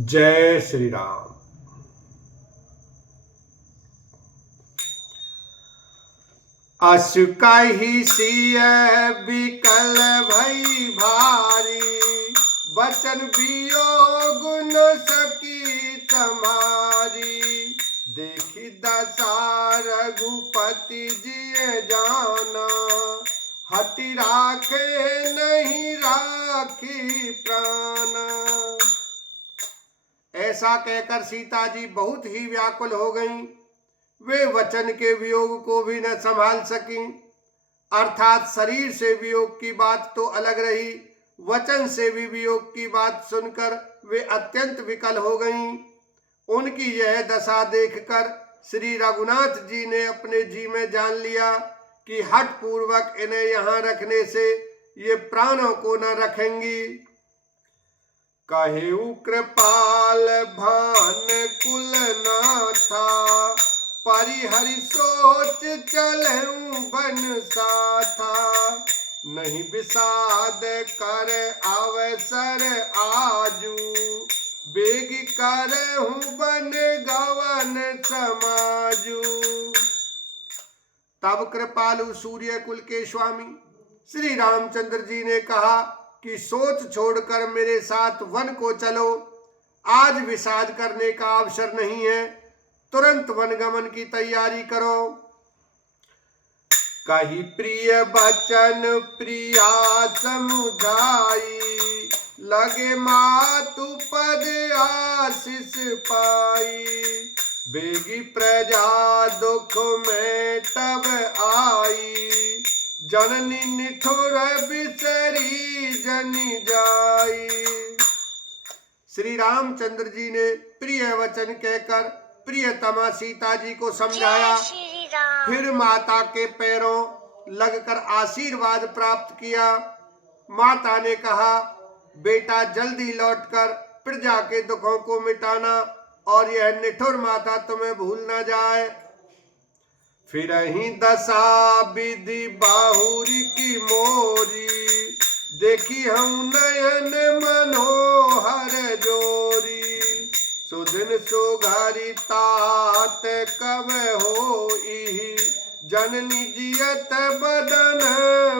जय श्री राम। असुकहि सिय बिकल भई भारी, बचन वियोग न सकी तुम्हारी। देखी दशा रघुपति जिय जाना, हटि राखे नहीं राखी प्राण। ऐसा कहकर सीता जी बहुत ही व्याकुल हो गईं। वे वचन के वियोग को भी न संभाल सकीं। अर्थात शरीर से वियोग की बात तो अलग रही, वचन से भी वियोग की बात सुनकर वे अत्यंत विकल हो गईं। उनकी यह दशा देखकर श्री रघुनाथ जी ने अपने जी में जान लिया कि हठ पूर्वक इन्हें यहाँ रखने से ये प्राणों को न रखेंगी। कहेउ कृपाल भान कुल नाथा, परिहरि सोच चलऊं बन साथा। नहीं विषाद कर अवसर आजू, बेग करहूं बन गवन समाजू। तब कृपालु सूर्य कुल के स्वामी श्री रामचंद्र जी ने कहा कि सोच छोड़कर मेरे साथ वन को चलो। आज विषाद करने का अवसर नहीं है, तुरंत वनगमन की तैयारी करो। कही प्रिय बचन प्रिया समुझाई, लगे मातु पद आशीष पाई। बेगी प्रजा दुख में तब आई, जननी निठुर बिसरी जनी जाई। श्री रामचंद्र जी ने प्रिय वचन कहकर प्रियतमा सीता जी को समझाया। फिर माता के पैरों लगकर आशीर्वाद प्राप्त किया। माता ने कहा, बेटा जल्दी लौटकर प्रजा के दुखों को मिटाना और यह निठुर माता तुम्हें भूल न जाए। फिर ही दशा विधि बाहुरी की मोरी, देखी हम नयन मनोहर जोरी। सुदिन सुघरी तात कब होई, जननी जियत बदन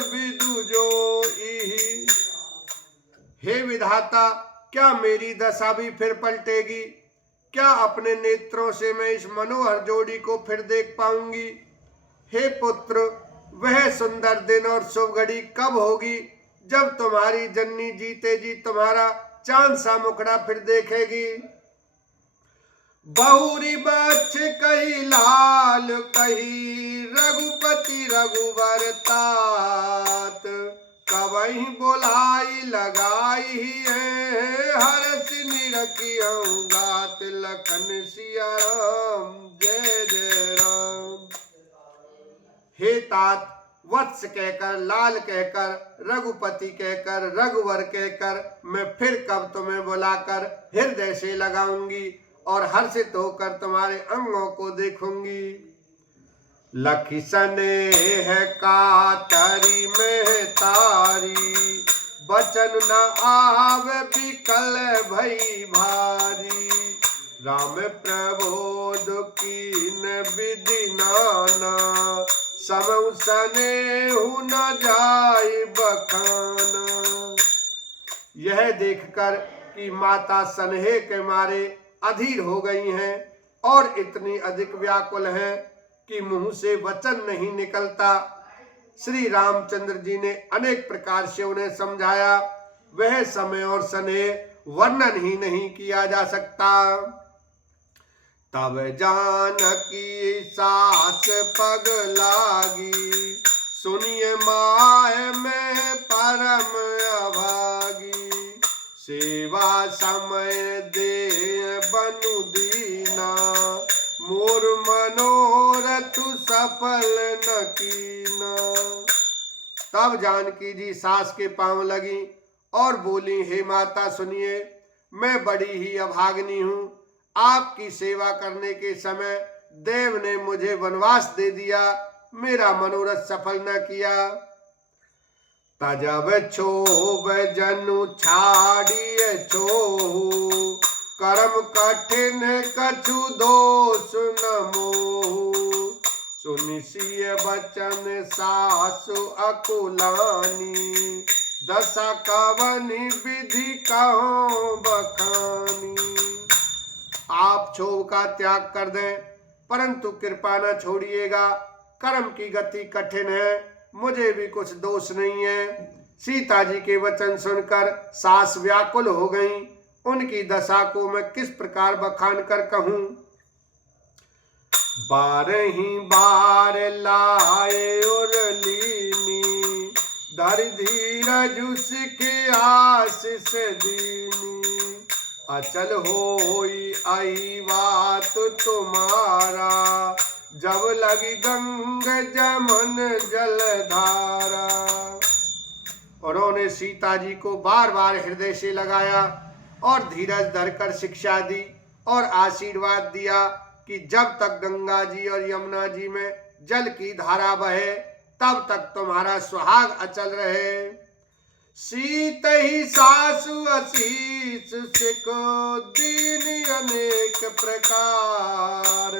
विदु जोई। हे विधाता, क्या मेरी दशा भी फिर पलटेगी? क्या अपने नेत्रों से मैं इस मनोहर जोड़ी को फिर देख पाऊंगी? हे पुत्र, वह सुंदर दिन और शुभ घड़ी कब होगी जब तुम्हारी जननी जीते जी तुम्हारा चांद सा मुखड़ा फिर देखेगी? बहुरी बच्छ कही लाल कही, रघुपति रघुवर तात। कबही बोलाई लगाई है, हरस निरखियं गात लखन सिया राम। जय जय राम। हे तात, वत्स कहकर, लाल कहकर, रघुपति कहकर, रघुवर कहकर मैं फिर कब तुम्हें बुलाकर हृदय से लगाऊंगी और हर्षित होकर तुम्हारे अंगों को देखूंगी। लखी स्नेह कातरी में तारी, बचन न आवे बिकल भई भारी। राम प्रबोध कीन विधि नाना, समउ स्नेहु न जाय बखाना। यह देखकर कि माता स्नेह के मारे अधीर हो गई हैं और इतनी अधिक व्याकुल हैं कि मुंह से वचन नहीं निकलता, श्री रामचंद्र जी ने अनेक प्रकार से उन्हें समझाया। वह समय और स्नेह वर्णन ही नहीं किया जा सकता। तब जानकी सास पग लागी, सुनिए माय में परम अभागी। सेवा समय दे बनु दीना, मोर मनोरथ सफल न कीना। तब जानकी जी सास के पांव लगी और बोली, हे माता सुनिए, मैं बड़ी ही अभागिनी हूँ। आपकी सेवा करने के समय देव ने मुझे वनवास दे दिया, मेरा मनोरथ सफल न किया। तजब छोब जनु छाड़िय छोहु, कर्म कठिन कछु दोष न मोहु, सुनिसिय बचन सासु अकुलानी, दशा कवनि विधि कहो बखानी। आप क्षोभ का त्याग कर दें, परंतु कृपा न छोड़िएगा। कर्म की गति कठिन है, मुझे भी कुछ दोष नहीं है। सीता जी के वचन सुनकर सास व्याकुल हो गईं। उनकी दशा को मैं किस प्रकार बखान कर कहूं। बारही बार लाए उरलीनी, धर धीरज सिख आशीष दीनी, अचल होई आई बात तुम्हारा, जब लगी गंग जमन जलधारा। उन्होंने सीता जी को बार बार हृदय से लगाया और धीरज धरकर शिक्षा दी और आशीर्वाद दिया कि जब तक गंगा जी और यमुना जी में जल की धारा बहे तब तक तुम्हारा सुहाग अचल रहे। सीत ही सासु आशीष सिको दीन अनेक प्रकार,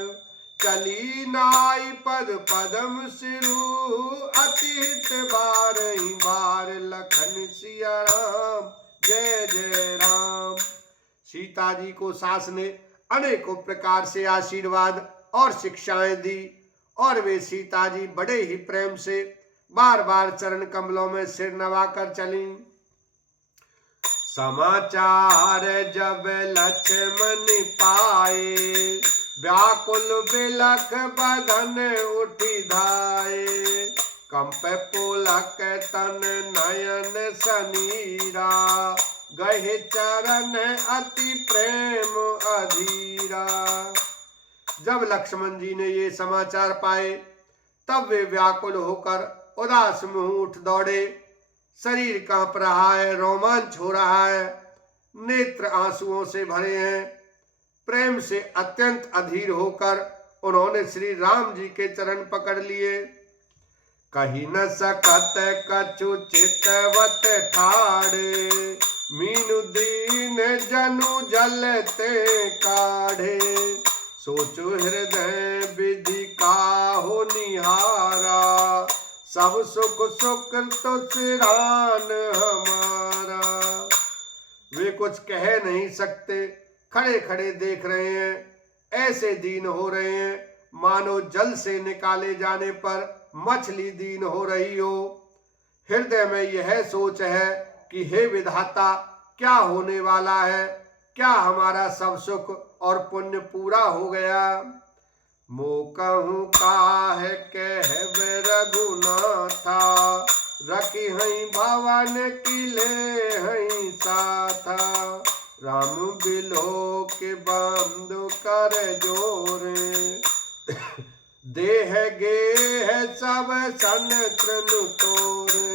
चली नाई पद पदम सिरु, अतिहित बारही बार लखन सिया राम, जय जय राम। सीता जी को सास ने अनेकों प्रकार से आशीर्वाद और शिक्षाएं दी और वे सीता जी बड़े ही प्रेम से बार बार चरण कमलों में सिर नवाकर चली। समाचार जब लक्ष्मण पाए, व्याकुल बिलख बदन उठी धाये, कंप पुलक तन नयन सनीरा, गहे चरण अति प्रेम अधीरा। जब लक्ष्मण जी ने ये समाचार पाए तब वे व्याकुल होकर उदास मुंह उठ दौड़े। शरीर कांप रहा है, रोमांच हो रहा है, नेत्र आंसुओं से भरे हैं। प्रेम से अत्यंत अधीर होकर उन्होंने श्री राम जी के चरण पकड़ लिए। कही न सकत कछु चितवत ठाड़े, मीनु दीन जनु जलते काढ़े, सोचो हृदय विधि काहु निहारा, सब सुख सुख तो सिरान हमारा। वे कुछ कह नहीं सकते, खड़े खड़े देख रहे हैं। ऐसे दीन हो रहे हैं मानो जल से निकाले जाने पर मछली दीन हो रही हो। हृदय में यह सोच है कि हे विधाता, क्या होने वाला है, क्या हमारा सब सुख और पुण्य पूरा हो गया। मोकहु काहे कहबे रघुनाथा, रखी हई भवन किले हई साथा, राम बिलो के बंधु कर जोरे, देह गेह सब सन तृण तोरे।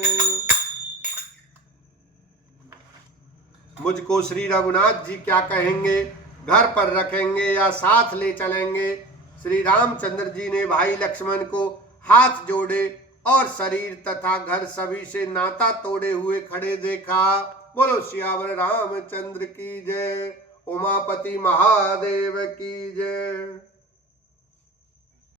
मुझको श्री रघुनाथ जी क्या कहेंगे, घर पर रखेंगे या साथ ले चलेंगे। श्री रामचंद्र जी ने भाई लक्ष्मण को हाथ जोड़े और शरीर तथा घर सभी से नाता तोड़े हुए खड़े देखा। बोलो सियावर रामचंद्र की जय, उमापति महादेव की जय।